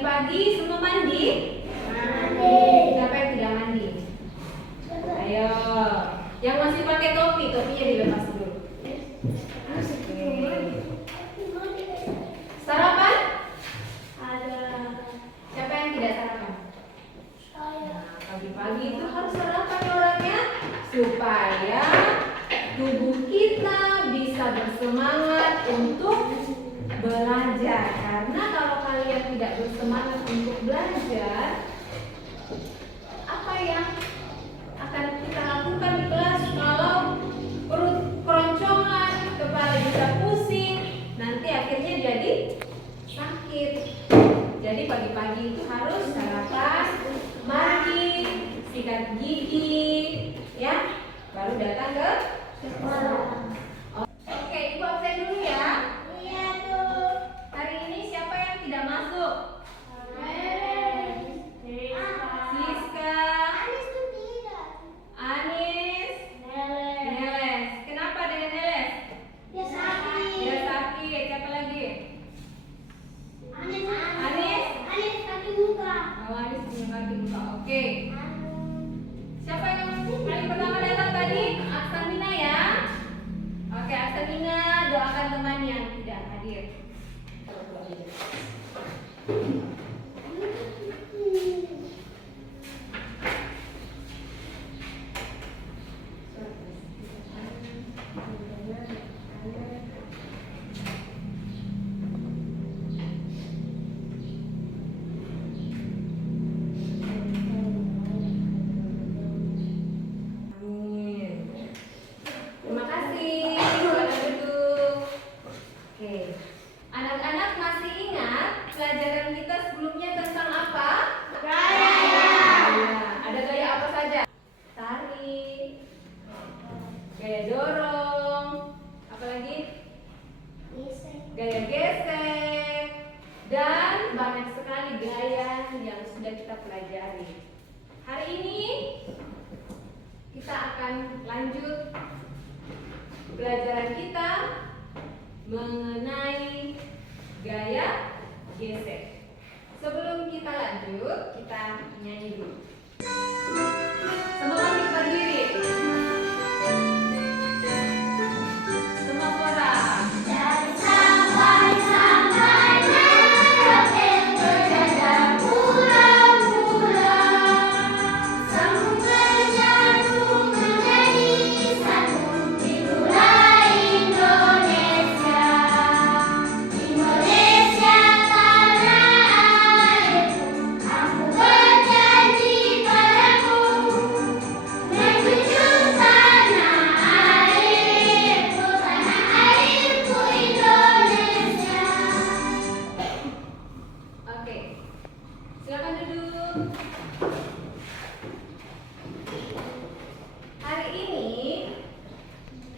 pagi semua mandi? Mandi. Siapa yang tidak mandi? Ayo. Yang masih pakai topi, topinya dilepas dulu. Sarapan? Ada. Siapa yang tidak sarapan? Saya. Nah, pagi-pagi itu harus sarapan ya orangnya supaya tubuh kita bisa bersemangat untuk belajar. Karena kalau kalian tidak bersemangat untuk belajar, apa yang akan kita lakukan di kelas? Kalau perut keroncongan, kepala bisa pusing, nanti akhirnya jadi sakit. Jadi pagi-pagi itu harus sarapan, mandi, sikat gigi, ya, baru datang ke Sekolah. Oke, Ibu absen dulu ya. Iya, Bu. Hari ini siapa yang tidak masuk? Siska, Anis tuh tidak. Anis, Neles. Kenapa dengan Neles? Dia sakit. Dia sakit. Siapa lagi? Anis. Anis? Anis kaki muka. Oh, Anis punya kaki luka. Oke. Siapa yang paling pertama datang tadi? Aksamina ya. Oke, Aksamina doakan teman yang tidak hadir. Amin. Terima kasih. Silakan duduk. Oke. Anak-anak masih ingat pelajaran kita sebelumnya tentang apa? Gaya. Gaya. Ada gaya apa saja? Tarik, gaya dorong, apa lagi? Gaya gesek, dan banyak sekali gaya yang sudah kita pelajari. Hari ini kita akan lanjut pelajaran kita mengenai gaya gesek. Sebelum kita lanjut, kita nyanyi dulu. Semua masih berdiri. Semua suara. Dari sampai Merauke berjajar pulau-pulau, sambung menyatu menjadi satu, itulah Indonesia. Indonesia tanah airku, aku berjanji padamu, menuju tanah airku Indonesia. Oke. Silakan duduk. Hari ini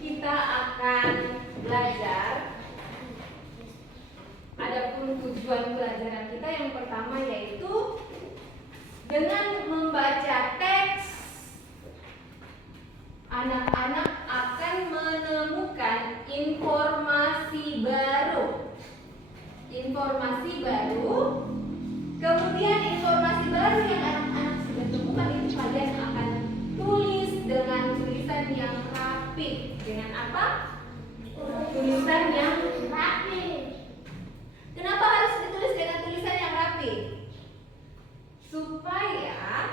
kita akan belajar. Adapun tujuan pelajaran kita yang pertama yaitu dengan membaca teks, anak-anak akan menemukan informasi baru. Informasi baru. Kemudian informasi baru yang anak-anak sudah temukan itu kalian akan tulis dengan tulisan yang rapi. Dengan apa? Tulisan yang Rapi. Kenapa harus ditulis dengan tulisan yang rapi? Supaya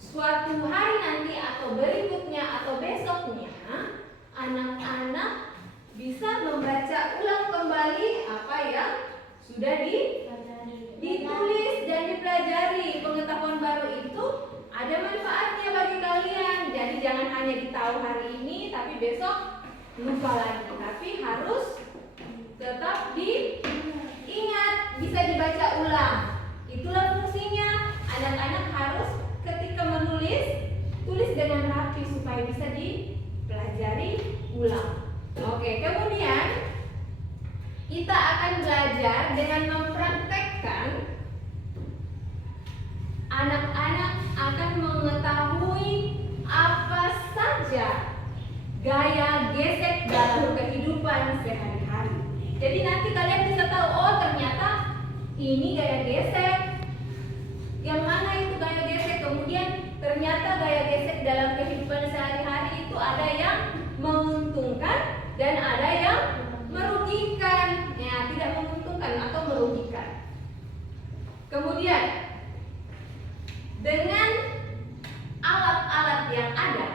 suatu hari nanti atau berikutnya atau besoknya anak-anak bisa membaca ulang kembali apa yang sudah ditulis dan dipelajari. Pengetahuan baru itu ada manfaatnya bagi kalian. Jadi jangan hanya ditahu hari ini tapi besok lupa lagi. Tapi harus tetap diingat, bisa dibaca ulang. Itulah fungsinya. Anak-anak harus ketika menulis, tulis dengan rapi supaya bisa dipelajari ulang. Oke, kemudian kita akan belajar dengan mempraktekkan. Anak-anak akan mengetahui apa saja gaya gesek dalam kehidupan sehari-hari. Jadi nanti kalian bisa tahu, oh ternyata ini gaya gesek, dalam kehidupan sehari-hari itu ada yang menguntungkan dan ada yang merugikan. Ya, tidak menguntungkan atau merugikan. Kemudian dengan alat-alat yang ada,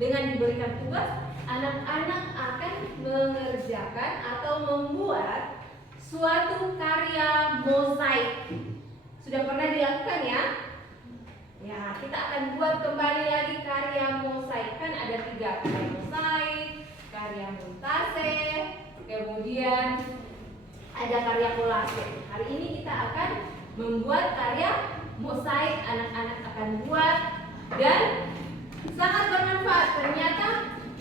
dengan diberikan tugas, anak-anak akan mengerjakan atau membuat suatu karya mosaik. Sudah pernah dilakukan ya? Ya, kita akan buat kembali lagi karya mosaik. Kan ada 3 karya mosaik, karya montase, kemudian ada karya kolase. Hari ini kita akan membuat karya mosaik, anak-anak akan buat dan sangat bermanfaat. Ternyata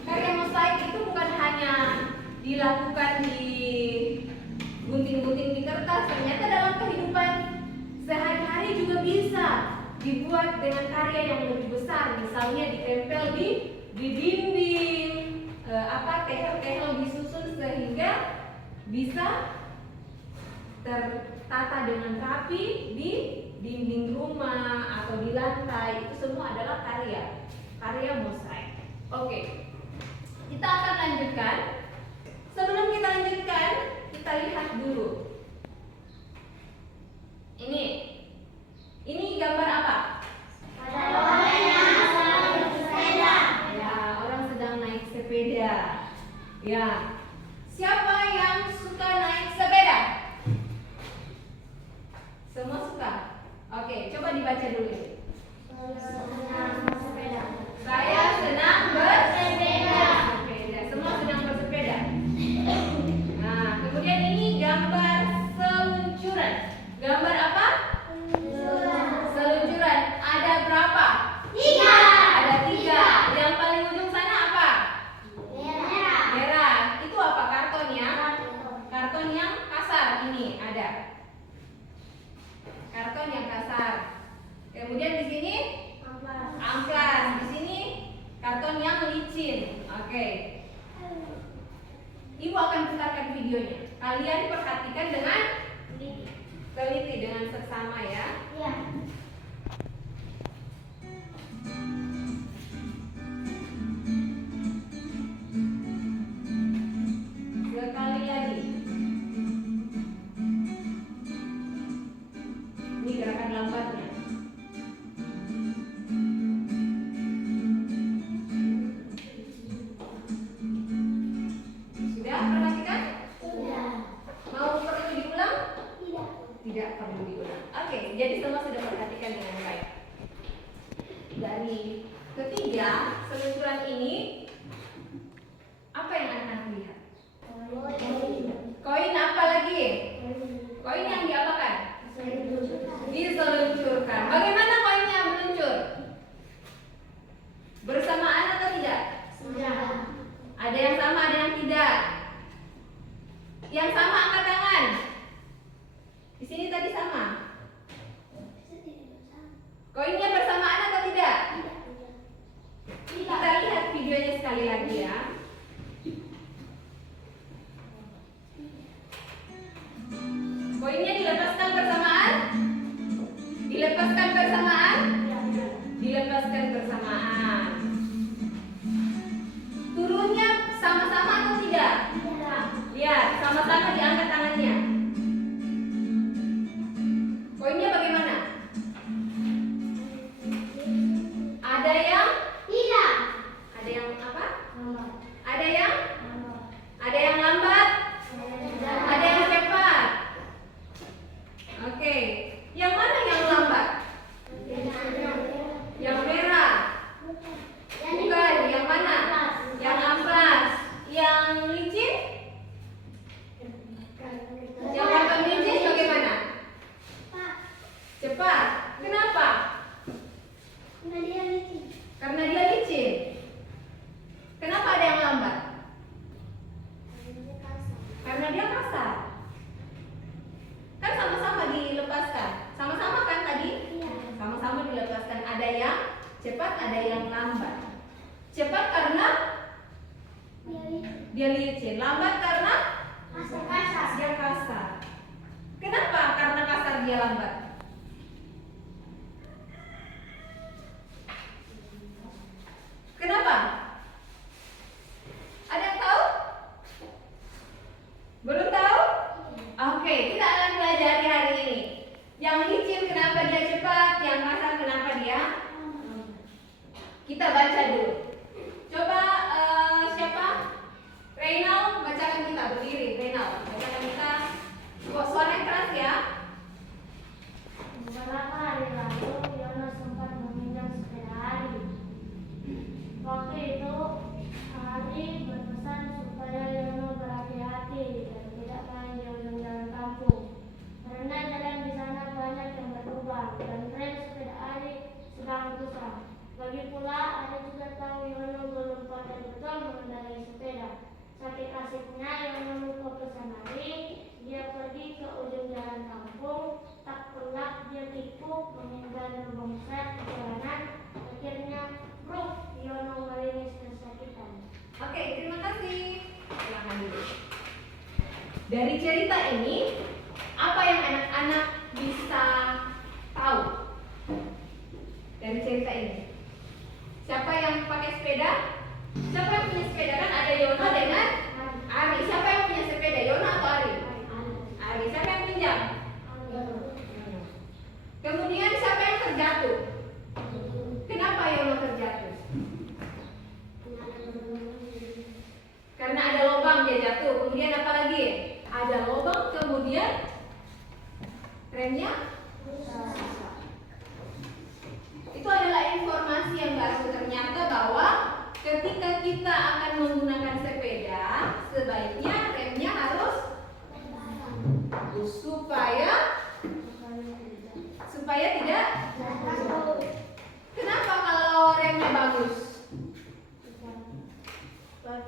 karya mosaik itu bukan hanya dilakukan di gunting-gunting di kertas, ternyata dalam kehidupan sehari-hari juga bisa dibuat dengan karya yang lebih besar, misalnya ditempel di dinding, tehel-tehel disusun sehingga bisa tertata dengan rapi di dinding rumah atau di lantai. Itu semua adalah karya mosaik. Oke, kita akan lanjutkan. Sebelum kita lanjutkan, kita lihat dulu. Ini gambar apa? Ya, orang sedang naik sepeda. Ya, siapa yang suka naik sepeda? Semua suka? Oke, coba dibaca dulu. Saya senang bersepeda. Semua sedang bersepeda. Nah, kemudian ini gambar seluncuran. Gambar apa? Seluncuran. Ada berapa? 3. Ada 3. Yang paling ujung sana apa? Merah. Itu apa? Karton ya? Karton yang kasar. Ini ada. Karton yang kasar. Kemudian di sini amplas. Di sini karton yang licin. Oke. Ibu akan putarkan videonya. Kalian perhatikan dengan teliti, dengan seksama ya. Sekali lagi. Ini gerakan lambatnya. Sudah perhatikan? Mau perlu diulang? Tidak perlu diulang. Oke, jadi semua sudah perhatikan dengan baik. Dari ketiga seluncuran ini, apa yang anak-anak lihat? Koin apa lagi? Koin yang diapakan? Diseluncurkan. Bagaimana koinnya meluncur? Bersamaan atau tidak? Ada yang sama, ada yang tidak. Yang sama angkat tangan. Di sini tadi sama. Koinnya bersamaan atau tidak? Kita lihat videonya sekali lagi ya. Koinnya dilepaskan bersamaan? Dilepaskan bersamaan? Dilepaskan bersamaan. Turunnya sama-sama atau tidak? Lihat, sama-sama diangkat tangannya. Koinnya bagaimana? Ada yang Ada yang apa? Ada yang lambat? Ada yang cepat? Oke. Yang mana yang lambat? Yang merah? Bukan, yang mana? Yang amplas. Yang licin? Yang karton licin bagaimana? Cepat. Kenapa? Karena dia licin. Kenapa ada yang lambat? Karena dia kasar. Kan sama-sama dilepaskan. Sama-sama kan tadi? Sama-sama dilepaskan. Ada yang cepat, ada yang lambat. Cepat karena dia licin. Lambat karena dia kasar. Kenapa? Karena kasar dia lambat. bertipu, meninggal membangsat perjalanan, akhirnya Brok Yono merilis kesakitan. Oke, terima kasih. Silakan dulu. Dari cerita ini, apa yang anak-anak bisa tahu dari cerita ini? Siapa yang pakai sepeda? Siapa yang punya sepeda? Kan ada Yono dengan Ari. Siapa yang punya sepeda? Yono atau Ari? Ari. Siapa yang pinjam? Kemudian siapa yang terjatuh? Kenapa Yono terjatuh? Karena ada lubang dia jatuh. Kemudian apa lagi? Ada lubang, kemudian remnya rusak. Itu adalah informasi yang baru. Ternyata bahwa ketika kita akan menggunakan sepeda, sebaiknya remnya harus bagus supaya tidak. Kenapa kalau remnya bagus?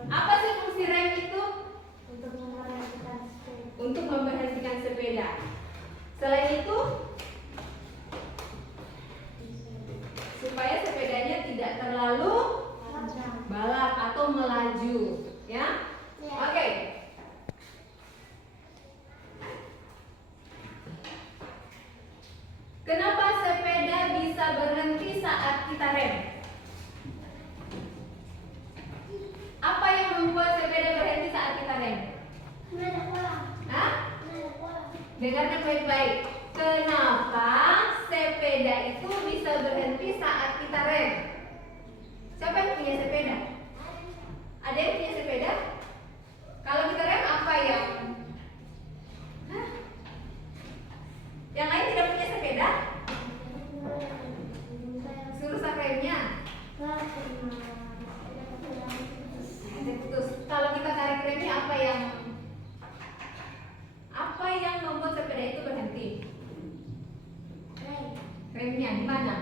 Apa sih fungsi rem itu? Untuk memberhentikan sepeda. Selain itu, supaya sepedanya tidak terlalu balap atau melaju, ya? Oke. Kenapa sepeda bisa berhenti saat kita rem? Apa yang membuat sepeda berhenti saat kita rem? Hah? Dengarkan baik-baik. Kenapa sepeda itu bisa berhenti saat kita rem? Siapa yang punya sepeda? Ada yang punya sepeda? Kalau kita rem apa ya? Hah? Yang lain tidak punya sepeda? Rusak remnya. Terus kalau kita tarik remnya apa yang membuat sepeda itu berhenti? Remnya di mana?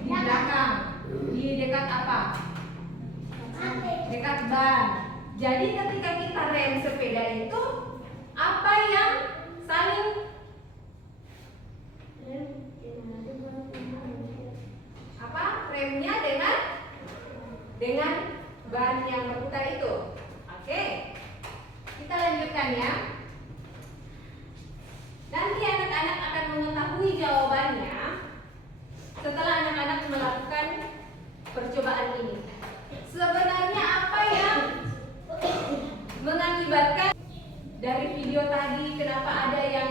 Di belakang. Di dekat apa? Dekat ban. Jadi ketika kita rem sepeda itu, apa yang saling remnya dengan ban yang berputar itu. Oke. Kita lanjutkan ya. Nanti anak-anak akan mengetahui jawabannya setelah anak-anak melakukan percobaan ini. Sebenarnya apa yang mengakibatkan dari video tadi, kenapa ada yang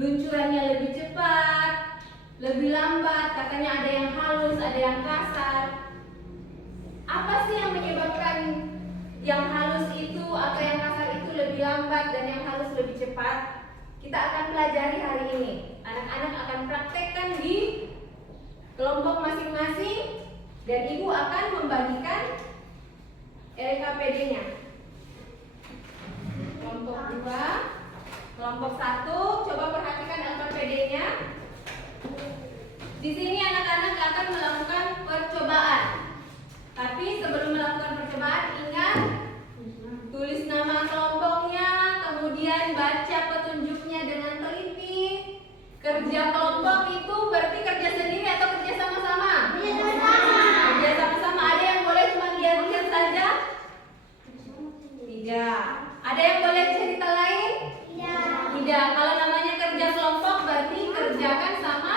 luncurannya lebih cepat, lebih lambat, katanya ada yang halus, ada yang kasar. Apa sih yang menyebabkan yang halus itu atau yang kasar itu lebih lambat dan yang halus lebih cepat? Kita akan pelajari hari ini. Anak-anak akan praktekkan di kelompok masing-masing dan ibu akan membagikan LKPD-nya. Kelompok 2, kelompok 1, coba perhatikan LKPD-nya. Di sini anak-anak akan melakukan percobaan. Tapi sebelum melakukan percobaan, ingat tulis nama kelompoknya, kemudian baca petunjuknya dengan teliti. Kerja kelompok itu berarti kerja sendiri atau kerja sama-sama? Kerja sama-sama. Ada yang boleh cuma lihat-lihat saja? Tidak. Ada yang boleh cerita lain? Tidak. Kalau namanya kerja kelompok berarti kerjakan sama.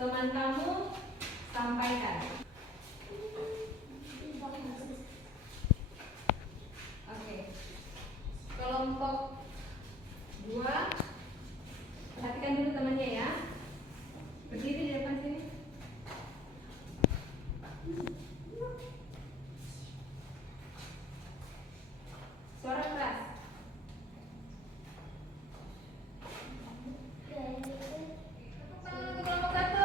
teman kamu sampaikan. Oke. Kelompok 2, perhatikan dulu temannya ya. Berdiri di depan sini. Suara keras. Tepuk tangan untuk kelompok 1.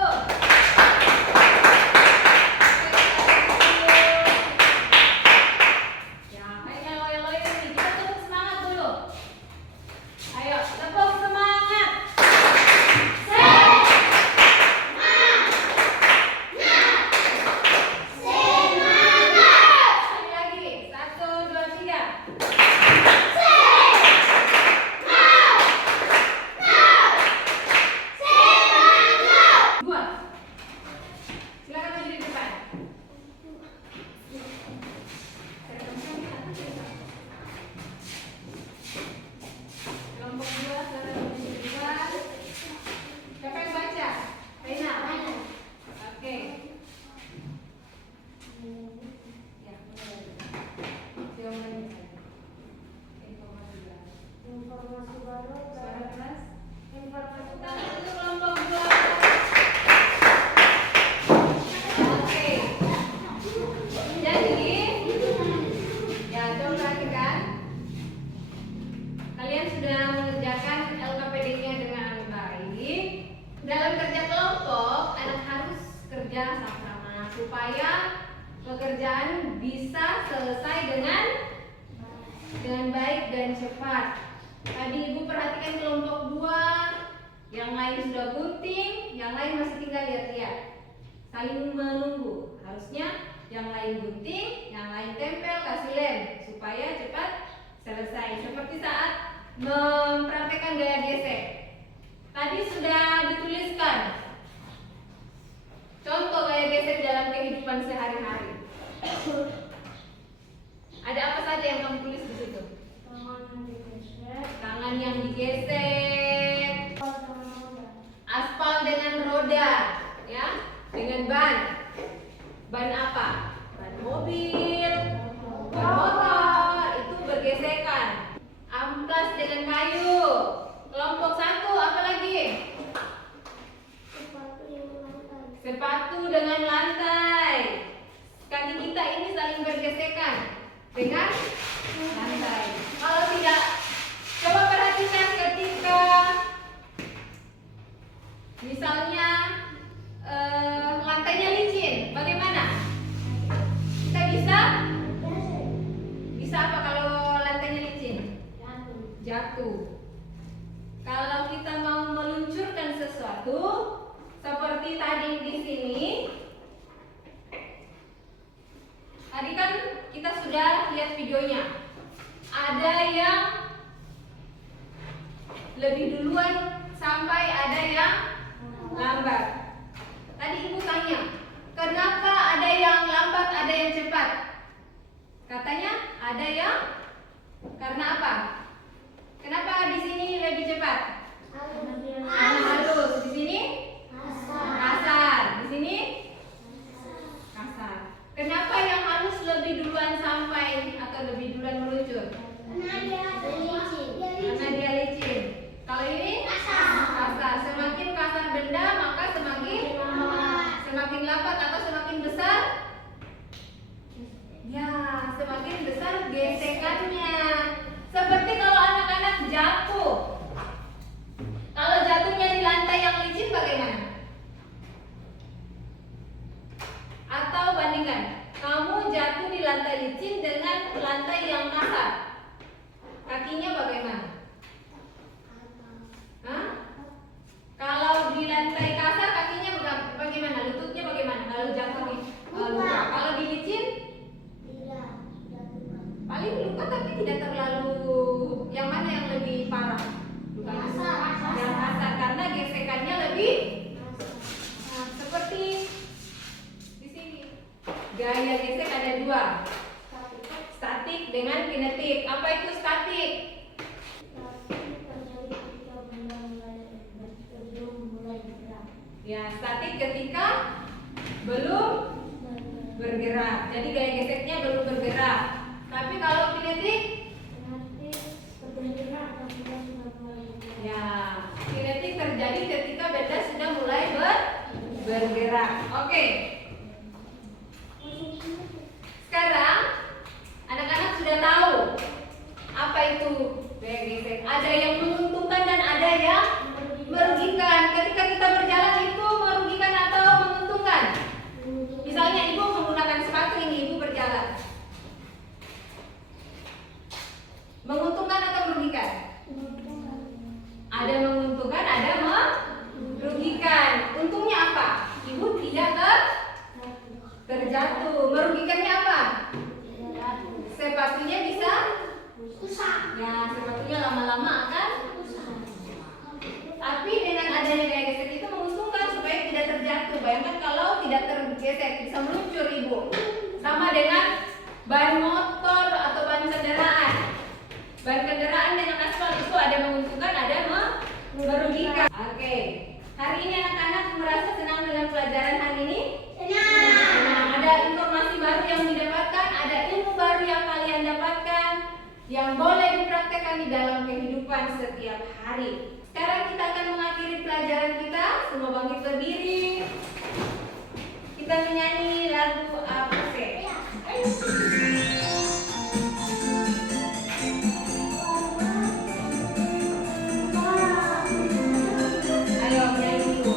Ya, kayaknya loyo-loyo nih. Kita tepuk semangat dulu. Ayo, tepuk semangat. Sekali lagi. 1, 2, 3. Dua. Silakan maju di depan. Kelompok 2, silakan maju di depan. Siapa yang baca? Reina. Oke. Ya, mulai. Jawabannya saja. Informasi baru. Informasi baru. Suara keras. Informasi Tangan baru. untuk kelompok 2. Oke. Jadi, ya coba perhatikan. Kalian sudah mengerjakan LKPD-nya dengan baik. Dalam kerja kelompok, anak harus kerja sama-sama supaya pekerjaan bisa selesai dengan baik dan cepat. Tadi Ibu perhatikan kelompok 2, yang lain sudah gunting, yang lain masih tinggal lihat-lihat. Saling menunggu. Harusnya yang lain gunting, yang lain tempel, kasih lem supaya cepat selesai. Seperti saat mempraktekkan gaya gesek. Tadi sudah dituliskan contoh gaya gesek dalam kehidupan sehari-hari. Ada apa saja yang kamu tulis di situ? Tangan yang digesek, aspal dengan roda, ya, dengan ban. Ban apa? Ban mobil, ban motor, itu bergesekan. Amplas dengan kayu. Kelompok 1 apa lagi? Sepatu dengan lantai. Kaki kita ini saling bergesekan dengan lantai. Kalau tidak, coba perhatikan ketika misalnya lantainya licin, bagaimana? Kita bisa apa kalau lantainya licin? Jatuh. Kalau kita mau meluncurkan sesuatu seperti tadi di sini, tadi kan kita sudah lihat videonya. Ada yang lebih duluan sampai ada yang lambat. Tadi Ibu tanya, kenapa ada yang lambat, ada yang cepat? Katanya ada yang karena apa? Kenapa di sini lebih cepat? Karena halus. Di sini kasar. Di sini kasar. Kenapa yang halus lebih duluan sampai atau lebih duluan meluncur? Karena dia licin. Kalau ini kasar. Semakin kasar benda maka semakin lambat atau semakin besar. Ya, semakin besar gesekannya. Seperti kalau anak-anak jatuh. Kalau jatuhnya di lantai yang licin bagaimana? Atau bandingkan, kamu jatuh di lantai licin dengan lantai yang kasar. Kakinya bagaimana? Hah? Kalau di lantai kasar kakinya bagaimana? Lututnya bagaimana? Kalau jatuh di luka. Kalau di licin paling luka tapi tidak terlalu. Yang mana yang lebih parah? Yang kasar karena gesekannya lebih. Nah, seperti di sini. Gaya gesek ada 2. Statik dengan kinetik. Apa itu statik? Ya, statik ketika belum bergerak. Jadi gaya geseknya belum bergerak. Tapi kalau kinetik, ya, kinetik terjadi ketika benda sudah mulai bergerak. Oke. Sekarang anak-anak sudah tahu apa itu gaya gesek. Ada yang menguntungkan dan ada yang merugikan. Ketika kita berjalan itu merugikan atau menguntungkan? Misalnya ibu menggunakan sepatu ini, ibu berjalan. Menguntungkan atau merugikan? Ada menguntungkan, ada merugikan. Untungnya apa? Ibu tidak terjatuh. Merugikannya apa? Sepatunya bisa rusak. Ya, sepatunya lama-lama akan rusak. Tapi dengan adanya gaya gesek itu menguntungkan supaya tidak terjatuh. Bayangkan kalau tidak tergesek bisa meluncur ibu. Sama dengan ban motor atau ban kendaraan. Ban kendaraan dengan aspal itu ada menguntungkan, ada merugikan. Oke. Hari ini anak-anak merasa senang dengan pelajaran hari ini? Senang. Ada informasi baru yang didapatkan, ada ilmu baru yang kalian dapatkan yang boleh dipraktekkan di dalam kehidupan setiap hari. Sekarang kita akan mengakhiri pelajaran kita. Semua bangkit berdiri. Kita menyanyi lagu apa sih? Ayo menyanyi dulu.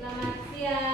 Selamat siang.